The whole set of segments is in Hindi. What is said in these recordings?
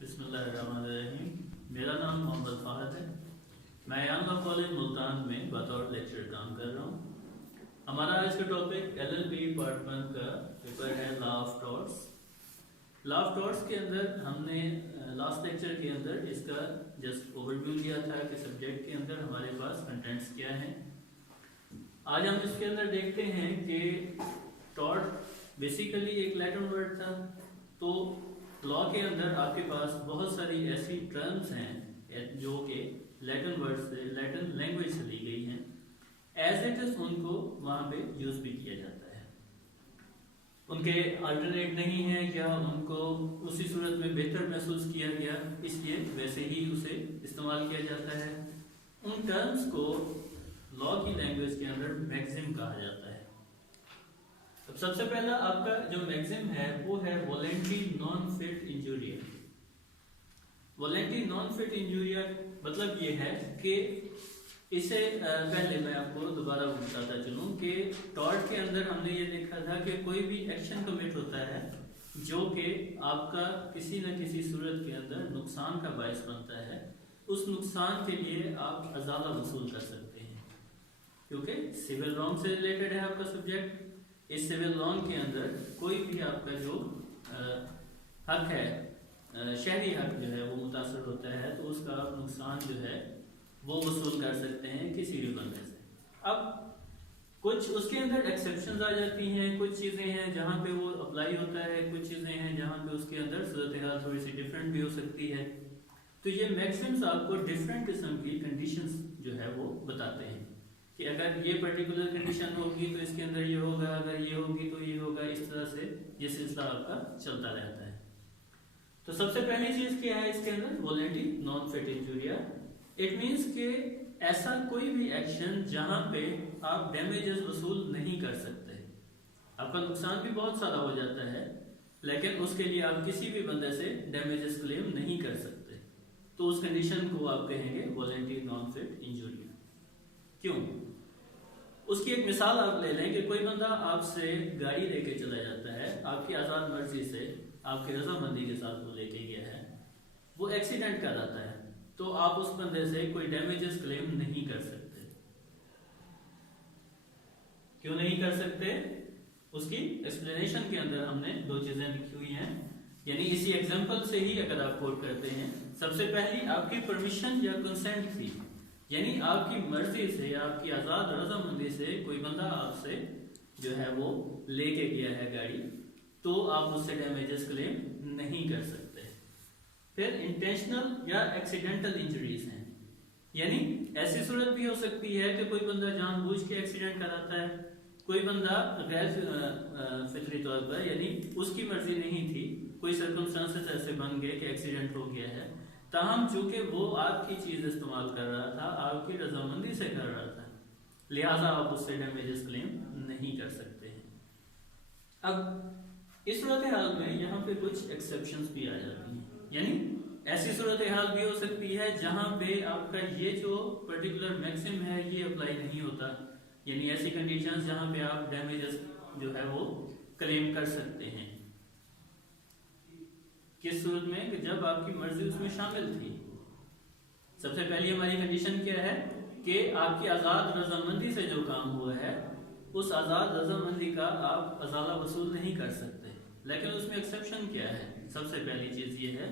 बिस्मिल्लाहिर्रहमानिर्रहीम। मेरा नाम मोहम्मद फ़ाहद है। मैं यानवा कॉलेज मुल्तान में बतौर लेक्चर काम कर रहा हूँ। हमारा आज का टॉपिक LLB पार्ट 1 का पेपर है law of torts. Law of torts के अंदर हमने लास्ट लेक्चर के अंदर इसका जस्ट ओवरव्यू लिया था कि सब्जेक्ट के अंदर हमारे पास कंटेंट्स क्या हैं। आज हम इसके अंदर देखते हैं कि टॉर्ट बेसिकली एक लैटिन वर्ड था। तो लॉ के अंदर आपके पास बहुत सारी ऐसी टर्म्स हैं जो कि लैटिन वर्ड से, लैटिन लैंग्वेज से ली गई हैं। एज इट इज उनको वहाँ पे यूज भी किया जाता है, उनके अल्टरनेट नहीं है या उनको उसी सूरत में बेहतर महसूस किया गया इसलिए वैसे ही उसे इस्तेमाल किया जाता है। उन टर्म्स को लॉ की लैंग्वेज के अंदर मैक्सिम कहा जाता है। अब सबसे पहला आपका जो मैक्सिम है वो है voluntary non fit injuria. Voluntary non fit injuria मतलब ये है कि इसे पहले मैं आपको दोबारा बताता चलूं कि टॉर्ट के अंदर हमने ये देखा था कि कोई भी एक्शन कमिट होता है जो कि आपका किसी न किसी सूरत के अंदर नुकसान का बायस बनता है, उस नुकसान के लिए आप अजाला वसूल कर सकते हैं। क्योंकि सिविल रॉन्ग से रिलेटेड है आपका सब्जेक्ट। इस सिविल लॉ के अंदर कोई भी आपका जो हक है, शहरी हक जो है वो मुतासर होता है, तो उसका नुकसान जो है वो वसूल कर सकते हैं किसी भी बंदे से। अब कुछ उसके अंदर एक्सेप्शंस आ जाती हैं, कुछ चीज़ें हैं जहाँ पे वो अप्लाई होता है, कुछ चीज़ें हैं जहाँ पे उसके अंदर सूरत हाल थोड़ी सी डिफरेंट भी हो सकती है। तो ये मैक्सिम्स आपको डिफरेंट किस्म की कंडीशंस जो है वो बताते हैं कि अगर ये पर्टिकुलर कंडीशन होगी तो इसके अंदर ये होगा, अगर ये होगी तो ये होगा। इस तरह से ये सिलसिला आपका चलता रहता है। तो सबसे पहली चीज क्या है इसके अंदर, voluntary non fit injuria. It means कि ऐसा कोई भी एक्शन जहां पे आप डैमेजेस वसूल नहीं कर सकते, आपका नुकसान भी बहुत सारा हो जाता है लेकिन उसके लिए आप किसी भी बंदे से डैमेजेस क्लेम नहीं कर सकते, तो उस कंडीशन को आप कहेंगे वॉलेंटरी नॉन फिट इंजूरिया। क्यों? उसकी एक मिसाल आप ले लें कि कोई बंदा आपसे गाड़ी लेके चला जाता है, आपकी आज़ाद मर्जी से, आपकी रजामंदी के साथ वो लेके गया है, वो एक्सीडेंट कर जाता है, तो आप उस बंदे से कोई डैमेजेस क्लेम नहीं कर सकते। क्यों नहीं कर सकते? उसकी एक्सप्लेनेशन के अंदर हमने दो चीजें लिखी हुई हैं। यानी इसी एग्जांपल से ही अगर आप कोट करते हैं, सबसे पहली आपकी परमिशन या कंसेंट थी, यानी आपकी मर्जी से, आपकी आज़ाद रजामंदी से कोई बंदा आपसे जो है वो लेके गया है गाड़ी, तो आप उससे डैमेजेस क्लेम नहीं कर सकते। फिर इंटेंशनल या एक्सीडेंटल इंजरीज हैं, यानी ऐसी सूरत भी हो सकती है कि कोई बंदा जानबूझ के एक्सीडेंट कराता है, कोई बंदा गैर फितरी तौर पर, यानी उसकी मर्जी नहीं थी, कोई सर्कमस्टांसेस ऐसे बन गए कि एक्सीडेंट हो गया है, ताहम चूंकि वो आपकी चीज इस्तेमाल कर रहा था, आपकी रजामंदी से कर रहा था, लिहाजा आप उससे डैमेजेस क्लेम नहीं कर सकते हैं। अब इस सूरत हाल में यहाँ पे कुछ एक्सेप्शंस भी आ जाती हैं, यानी ऐसी सूरत हाल भी हो सकती है जहाँ पे आपका ये जो पर्टिकुलर मैक्सिम है ये अप्लाई नहीं होता, यानी ऐसी कंडीशंस जहाँ पे आप डैमेजेस जो है वो क्लेम कर सकते हैं। किस सूरत में? कि जब आपकी मर्जी उसमें शामिल थी। सबसे पहली हमारी कंडीशन क्या है कि आपकी आज़ाद रजामंदी से जो काम हुआ है, उस आज़ाद रजामंदी का आप अजाला वसूल नहीं कर सकते। लेकिन उसमें एक्सेप्शन क्या है? सबसे पहली चीज ये है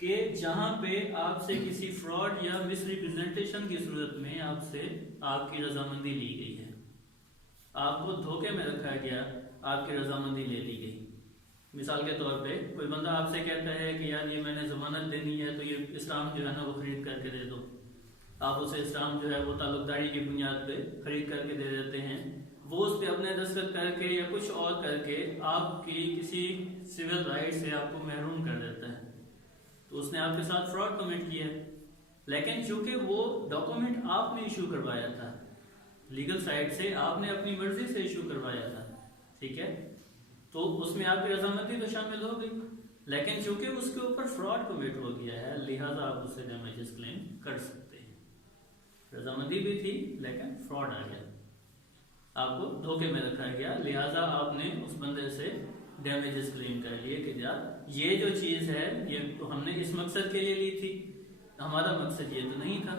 कि जहां पे आपसे किसी फ्रॉड या मिसरिप्रेजेंटेशन की सूरत में आपसे आपकी रजामंदी ली गई है, आपको धोखे में रखा गया, आपकी रजामंदी ले ली गई। मिसाल के तौर पे कोई बंदा आपसे कहता है कि यार ये मैंने जमानत देनी है तो ये इस्लाम जो है ना वो खरीद करके दे दो, आप उसे इस्लाम जो है वो ताल्लुकदारी की बुनियाद पे खरीद करके दे देते हैं, वो उस पर अपने दस्तखत करके या कुछ और करके आपकी किसी सिविल राइट से आपको महरूम कर देता है, तो उसने आपके साथ फ्रॉड कमिट किया है। लेकिन चूंकि वो डॉक्यूमेंट आपने इशू करवाया था, लीगल साइड से आपने अपनी मर्जी से इशू करवाया था, ठीक है, तो उसमें आपकी रजामंदी तो शामिल हो गई, लेकिन चूंकि उसके ऊपर फ्रॉड कमिट हो गया है, लिहाजा आप उससे डैमेजेस क्लेम कर सकते हैं। रजामंदी भी थी लेकिन फ्रॉड आ गया, आपको धोखे में रखा गया, लिहाजा आपने उस बंदे से डैमेजेस क्लेम कर लिए कि यार ये जो चीज़ है ये तो हमने इस मकसद के लिए ली थी, हमारा मकसद ये तो नहीं था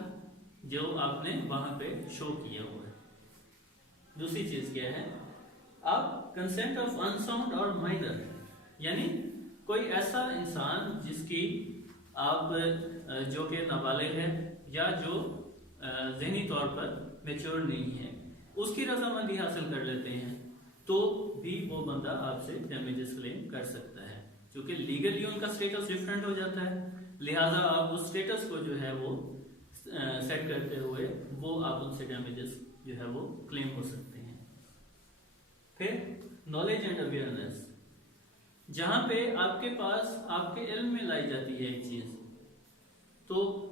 जो आपने वहां पे शो किया हुआ है। दूसरी चीज़ क्या है, आप कंसेंट ऑफ अनसाउंड और माइनर, यानी कोई ऐसा इंसान जिसकी आप जो कि नाबालिग है या जो ज़हनी तौर पर मेच्योर नहीं है, उसकी रजामंदी हासिल कर लेते हैं तो भी वो बंदा आपसे डैमेजेस क्लेम कर सकता है, क्योंकि लीगली उनका स्टेटस डिफरेंट हो जाता है। लिहाजा आप उस स्टेटस को जो है वो सेट करते हुए वो आप उनसे डैमेजेस जो है वो क्लेम हो सकते हैं। फिर नॉलेज एंड अवेयरनेस, जहां पे आपके पास आपके इल्म में लाई जाती है एक चीज, तो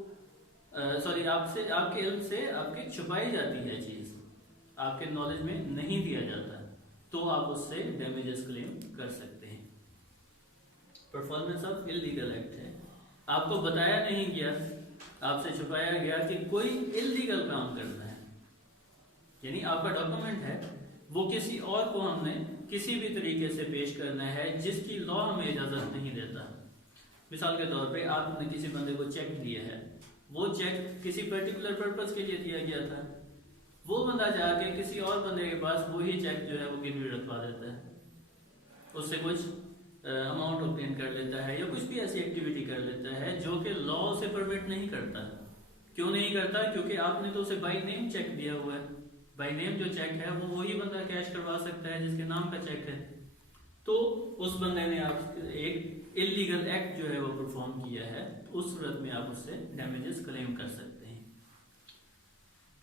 सॉरी आपसे आपके इल्म से आपके छुपाई जाती है चीज, आपके नॉलेज में नहीं दिया जाता, तो आप उससे डैमेजेस क्लेम कर सकते हैं। परफॉर्मेंस ऑफ इलीगल एक्ट है, आपको बताया नहीं गया, आपसे छुपाया गया कि कोई इलीगल काम करना है, यानी आपका डॉक्यूमेंट है वो किसी और को हमने किसी भी तरीके से पेश करना है जिसकी लॉ हमें इजाजत नहीं देता। मिसाल के तौर पे आपने किसी बंदे को चेक दिया है, वो चेक किसी पर्टिकुलर पर्पस के लिए दिया गया था, वो बंदा जाके किसी और बंदे के पास वही चेक जो है वो गिरवी रखवा देता है, उससे कुछ अमाउंट ऑब्टेन कर लेता है या कुछ भी ऐसी एक्टिविटी कर लेता है जो कि लॉ से परमिट नहीं करता। क्यों नहीं करता? क्योंकि आपने तो उसे बाई नेम चेक दिया हुआ है, बाई नेम जो चेक है वो वही बंदा कैश करवा सकता है जिसके नाम का चेक है, तो उस बंदे ने आप एक इलीगल एक्ट जो है वो परफॉर्म किया है, तो उस सूरत में आप उससे डैमेजेस क्लेम कर सकते हैं।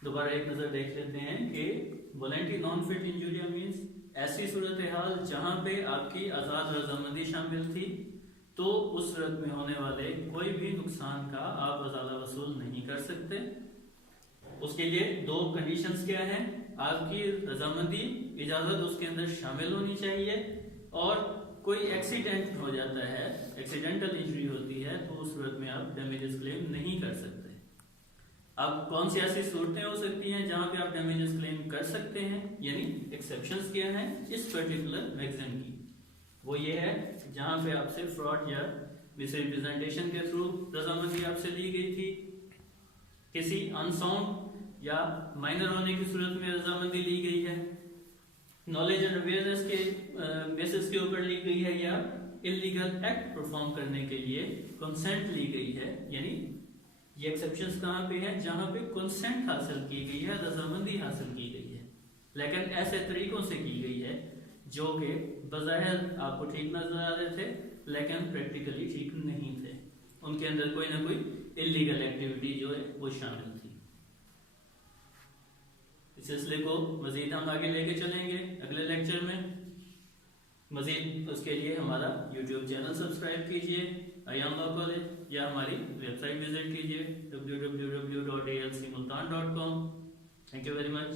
दोबारा एक नजर देख लेते हैं कि voluntary non fit injuria means ऐसी सूरत हाल जहां पे आपकी आजाद रजामंदी शामिल थी, तो उस सूरत में होने वाले कोई भी नुकसान का आप अजादा वसूल नहीं कर सकते। उसके लिए दो कंडीशंस क्या हैं, आपकी रजामंदी इजाजत उसके अंदर शामिल होनी चाहिए, और कोई एक्सीडेंट हो जाता है, एक्सीडेंटल इंजरी होती है, तो उस सूरत में आप डैमेजेस क्लेम नहीं कर सकते। अब कौन सी ऐसी सूरतें हो सकती हैं जहां पे आप डैमेजेस क्लेम कर सकते हैं, यानी एक्सेप्शंस क्या हैं इस पर्टिकुलर मैगजीन की, वो ये है जहां पे आपसे फ्रॉड या मिसरिप्रेजेंटेशन के थ्रू रजामंदी आपसे ली गई थी, किसी अनसाउंड या माइनर होने की सूरत में रजामंदी ली गई है, नॉलेज एंड अवेयरनेस के बेसिस के ऊपर ली गई है, या इलीगल एक्ट परफॉर्म करने के लिए कंसेंट ली गई है। यानी ये एक्सेप्शंस कहाँ पे हैं, जहां पे कंसेंट हासिल की गई है, रजामंदी हासिल की गई है, लेकिन ऐसे तरीकों से की गई है जो कि बज़ाहिर आपको ठीक नजर आ रहे थे लेकिन प्रैक्टिकली ठीक नहीं थे, उनके अंदर कोई ना कोई इलीगल एक्टिविटी जो है वो शामिल थी। इस सिलसिले को मजीद हम आगे लेके चलेंगे अगले लेक्चर में। मजीद उसके लिए हमारा YouTube चैनल सब्सक्राइब कीजिए अयान लॉ कॉलेज, या हमारी वेबसाइट विजिट कीजिए www.alcmultan.com। Thank you very much.